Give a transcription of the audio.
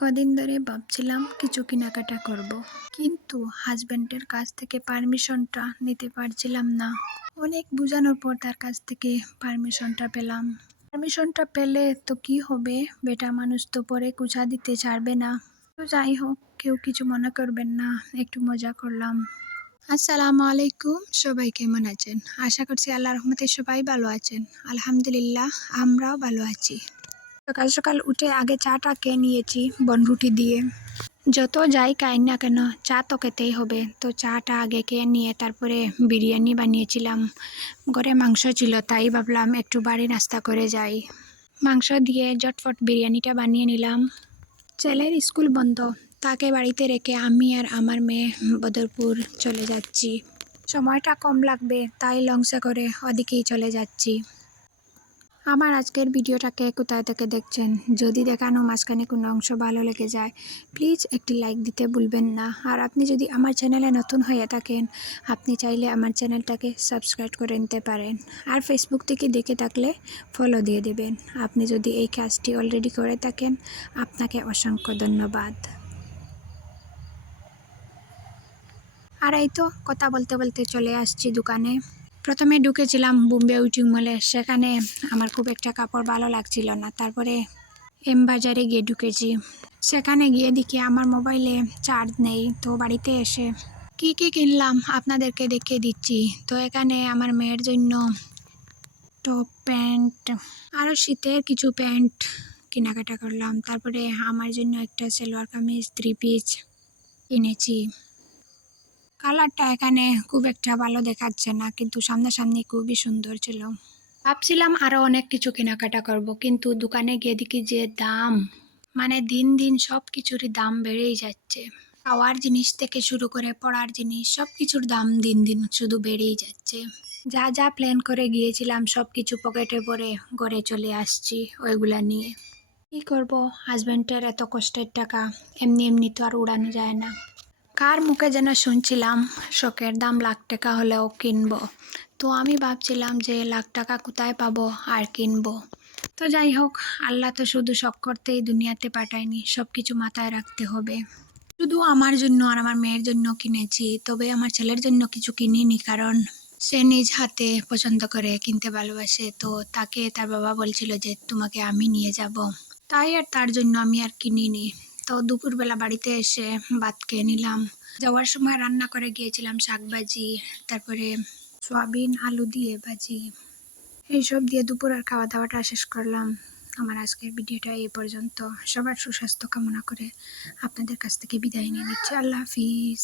কদিন ধরে ভাবছিলাম কিছু কেনাকাটা করব। কিন্তু হাজবেন্ডের কাছ থেকে পারমিশনটা নিতে পারছিলাম না। অনেক বোঝানোর পর তার কাছ থেকে পারমিশনটা পেলাম। পারমিশনটা পেলে তো কি হবে, বেটা মানুষ তো পরে কুচা দিতে ছাড়বে না। তো যাই হোক, কেউ কিছু মনে করবেন না, একটু মজা করলাম। আসসালামু আলাইকুম, সবাই কেমন আছেন? আশা করছি আল্লাহর রহমতে সবাই ভালো আছেন। আলহামদুলিল্লাহ, আমরাও ভালো আছি। সকাল সকাল উঠে আগে চাটা খেয়ে নিয়েছি বনরুটি দিয়ে। যত যাই খাই না কেন, চা তো খেতেই হবে, তো চাটা আগে খেয়ে নিয়ে তারপরে বিরিয়ানি বানিয়েছিলাম। ঘরে মাংস ছিল, তাই ভাবলাম একটু বাড়ি নাস্তা করে যাই। মাংস দিয়ে ঝটফট বিরিয়ানিটা বানিয়ে নিলাম। ছেলের স্কুল বন্ধ, তাকে বাড়িতে রেখে আমি আর আমার মেয়ে বদরপুর চলে যাচ্ছি। সময়টা কম লাগবে, তাই লঞ্চে করে ওদিকেই চলে যাচ্ছি। আমার আজকের ভিডিওটাকে কোথায় থেকে দেখছেন, যদি দেখানো মাঝখানে কোনো অংশ ভালো লেগে যায় প্লিজ একটি লাইক দিতে ভুলবেন না। আর আপনি যদি আমার চ্যানেলে নতুন হয়ে থাকেন, আপনি চাইলে আমার চ্যানেলটাকে সাবস্ক্রাইব করে নিতে পারেন। আর ফেসবুক থেকে দেখে থাকলে ফলো দিয়ে দেবেন। আপনি যদি এই কাজটি অলরেডি করে থাকেন, আপনাকে অসংখ্য ধন্যবাদ। আর এই তো কথা বলতে বলতে চলে আসছি দোকানে। প্রথমে ঢুকেছিলাম বোম্বে উইটিং মলে, সেখানে আমার খুব একটা কাপড় ভালো লাগছিল না। তারপরে এম বাজারে গিয়ে ঢুকেছি। সেখানে গিয়ে দেখি আমার মোবাইলে চার্জ নেই, তো বাড়িতে এসে কি কি কিনলাম আপনাদেরকে দেখিয়ে দিচ্ছি। তো এখানে আমার মেয়ের জন্য টপ প্যান্ট, আরও শীতের কিছু প্যান্ট কেনাকাটা করলাম। তারপরে আমার জন্য একটা সালোয়ার কামিজ 3 পিস কিনেছি। কালারটা এখানে খুব একটা ভালো দেখাচ্ছে না, কিন্তু সামনাসামনি খুবই সুন্দর ছিল। ভাবছিলাম আরো অনেক কিছু কেনাকাটা করব, কিন্তু দোকানে গিয়ে দেখি যে দাম, মানে দিন দিন সব কিছুরই দাম বেড়েই যাচ্ছে। খাওয়ার জিনিস থেকে শুরু করে পড়ার জিনিস, সব কিছুর দাম দিন দিন শুধু বেড়েই যাচ্ছে। যা যা প্ল্যান করে গিয়েছিলাম সব কিছু পকেটে ভরে ঘরে চলে আসছি ওইগুলা নিয়ে। কি করব, হাজব্যান্ডের এত কষ্টের টাকা এমনি এমনি তো আর উড়ানো যায় না। কার মুখে যেন শুনছিলাম শখের দাম লাখ টাকা হলেও কিনবো। তো আমি ভাবছিলাম যে লাখ টাকা কোথায় পাবো আর কিনবো। তো যাই হোক, আল্লাহ তো শুধু শখ করতেই দুনিয়াতে পাঠায়নি, সব কিছু মাথায় রাখতে হবে। শুধু আমার জন্য আর আমার মেয়ের জন্য কিনেছি, তবে আমার ছেলের জন্য কিছু কিনিনি, কারণ সে নিজ হাতে পছন্দ করে কিনতে ভালোবাসে। তো তাকে তার বাবা বলছিল যে তোমাকে আমি নিয়ে যাব, তাই আর তার জন্য আমি আর কিনিনি। তো দুপুরবেলা বাড়িতে এসে ভাত খেয়ে নিলাম। যাওয়ার সময় রান্না করে গিয়েছিলাম শাক ভাজি, তারপরে সয়াবিন আলু দিয়ে ভাজি, এইসব দিয়ে দুপুরের খাওয়া দাওয়াটা শেষ করলাম। আমার আজকের ভিডিওটা এই পর্যন্ত। সবার সুস্বাস্থ্য কামনা করে আপনাদের কাছ থেকে বিদায় নিয়ে নিচ্ছি। আল্লাহ হাফিজ।